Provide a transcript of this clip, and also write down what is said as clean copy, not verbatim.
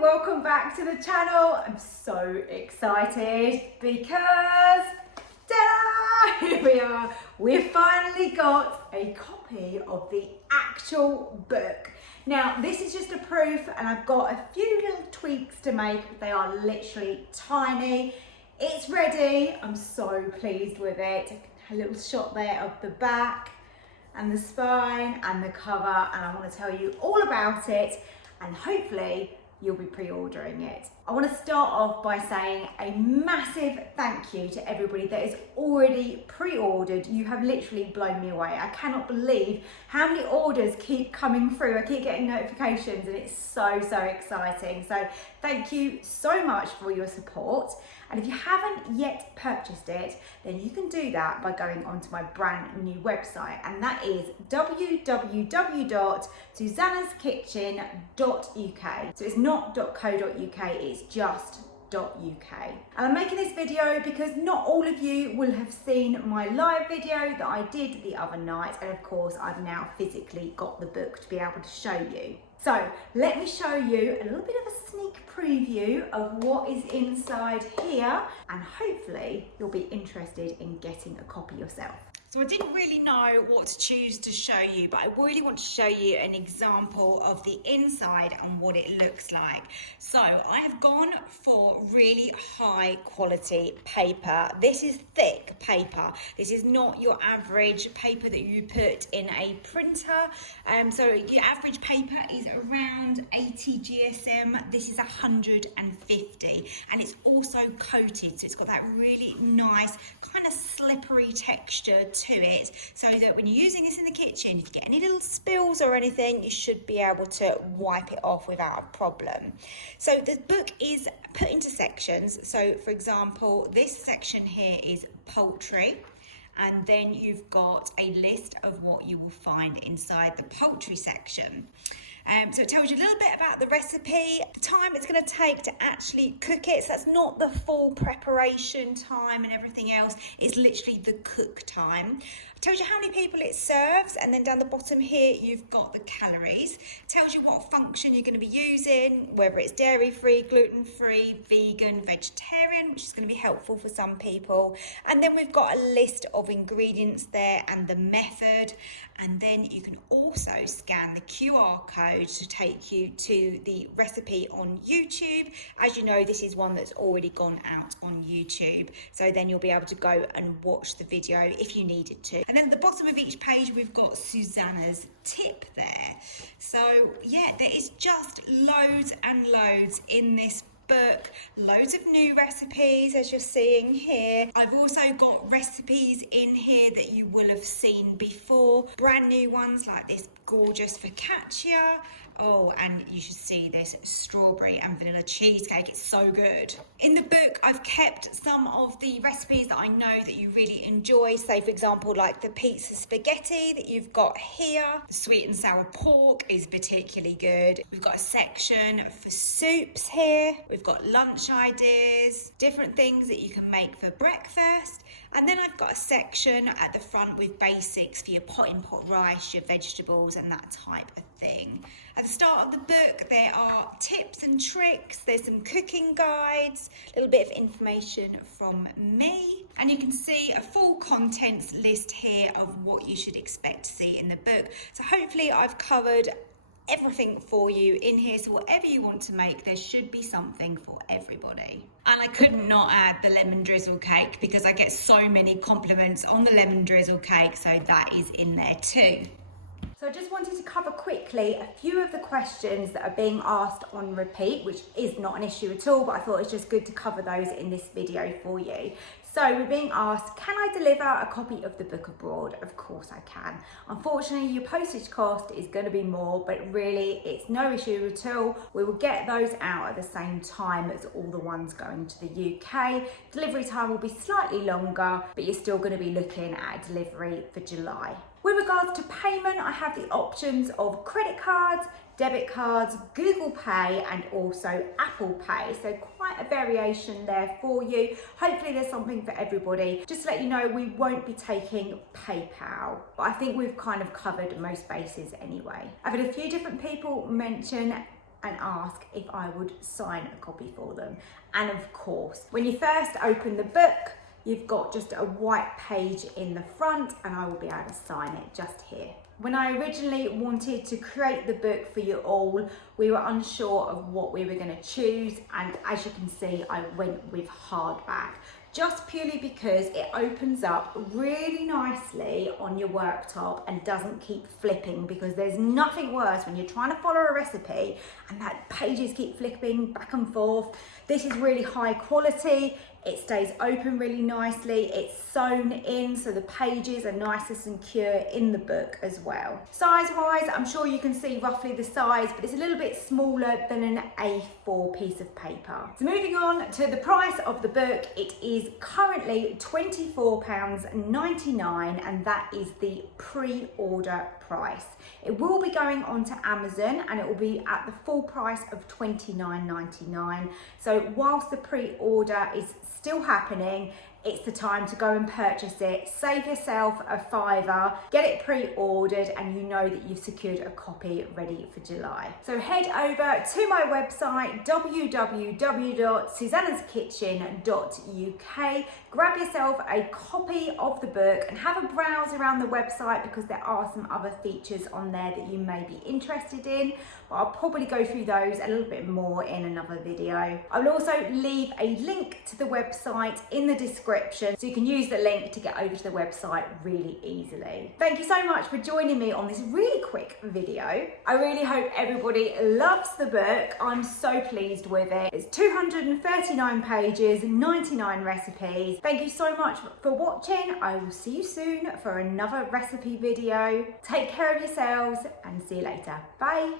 welcome back to the channel. I'm so excited because ta-da! Here we are. We've finally got a copy of the actual book. Now this is just a proof and I've got a few little tweaks to make. They are literally tiny. It's ready. I'm so pleased with it. A little shot there of the back and the spine and the cover, and I want to tell you all about it, and hopefully you'll be pre-ordering it. I want to start off by saying a massive thank you to everybody that is already pre-ordered. You have literally blown me away. I cannot believe how many orders keep coming through. I keep getting notifications and it's so exciting. So thank you so much for your support. And if you haven't yet purchased it, then you can do that by going onto my brand new website, and that is www.susannaskitchen.uk. So it's not .co.uk, it's just .uk. And I'm making this video because not all of you will have seen my live video that I did the other night, and of course I've now physically got the book to be able to show you. So let me show you a little bit of a sneak preview of what is inside here, and hopefully you'll be interested in getting a copy yourself. So I didn't really know what to choose to show you, but I really want to show you an example of the inside and what it looks like. So I have gone for really high quality paper. This is thick paper. This is not your average paper that you put in a printer. So your average paper is around 80 GSM. This is 150, and it's also coated. So it's got that really nice kind of slippery texture to it, so that when you're using this in the kitchen, if you get any little spills or anything, you should be able to wipe it off without a problem. So the book is put into sections. So for example, this section here is poultry, and then you've got a list of what you will find inside the poultry section. So it tells you a little bit about the recipe, the time it's going to take to actually cook it. So that's not the full preparation time and everything else. It's literally the cook time. It tells you how many people it serves, and then down the bottom here you've got the calories. It tells you what function you're going to be using, whether it's dairy-free, gluten-free, vegan, vegetarian, which is going to be helpful for some people. And then we've got a list of ingredients there and the method. And then you can also scan the QR code to take you to the recipe on YouTube. As you know, this is one that's already gone out on YouTube. So then you'll be able to go and watch the video if you needed to. And then at the bottom of each page, we've got Susannah's tip there. So yeah, there is just loads and loads in this book, loads of new recipes as you're seeing here. I've also got recipes in here that you will have seen before, brand new ones like this gorgeous focaccia. Oh, and you should see this strawberry and vanilla cheesecake. It's so good. In the book, I've kept some of the recipes that I know that you really enjoy. Say, for example, like the pizza spaghetti that you've got here. The sweet and sour pork is particularly good. We've got a section for soups here. We've got lunch ideas, different things that you can make for breakfast. And then I've got a section at the front with basics for your pot rice, your vegetables, and that type of thing. At the start of the book, there are tips and tricks, there's some cooking guides, a little bit of information from me, and you can see a full contents list here of what you should expect to see in the book. So hopefully I've covered everything for you in here, so whatever you want to make, there should be something for everybody. And I could not add the lemon drizzle cake because I get so many compliments on the lemon drizzle cake, so that is in there too. So I just wanted to cover quickly a few of the questions that are being asked on repeat, which is not an issue at all, but I thought it's just good to cover those in this video for you. So we're being asked, can I deliver a copy of the book abroad? Of course I can. Unfortunately, your postage cost is going to be more, but really it's no issue at all. We will get those out at the same time as all the ones going to the UK. Delivery time will be slightly longer, but you're still going to be looking at a delivery for July. With regards to payment, I have the options of credit cards, debit cards, Google Pay, and also Apple Pay. So quite a variation there for you. Hopefully there's something for everybody. Just to let you know, we won't be taking PayPal, but I think we've kind of covered most bases anyway. I've had a few different people mention and ask if I would sign a copy for them. And of course, when you first open the book, you've got just a white page in the front, and I will be able to sign it just here. When I originally wanted to create the book for you all, we were unsure of what we were going to choose, and as you can see, I went with hardback, just purely because it opens up really nicely on your worktop and doesn't keep flipping, because there's nothing worse when you're trying to follow a recipe and that pages keep flipping back and forth. This is really high quality. It stays open really nicely. It's sewn in, so the pages are nice and secure in the book as well. Size-wise, I'm sure you can see roughly the size, but it's a little bit smaller than an A4 piece of paper. So moving on to the price of the book, it is currently £24.99, and that is the pre-order price. It will be going onto Amazon, and it will be at the full price of £29.99. So whilst the pre-order is still happening, it's the time to go and purchase it. Save yourself a £5, get it pre-ordered, and you know that you've secured a copy ready for July. So head over to my website, www.susannaskitchen.uk, grab yourself a copy of the book and have a browse around the website, because there are some other features on there that you may be interested in, but I'll probably go through those a little bit more in another video. I will also leave a link to the website in the description, so you can use the link to get over to the website really easily. Thank you so much for joining me on this really quick video. I really hope everybody loves the book. I'm so pleased with it. It's 239 pages, 99 recipes. Thank you so much for watching. I will see you soon for another recipe video. Take care of yourselves and see you later. Bye.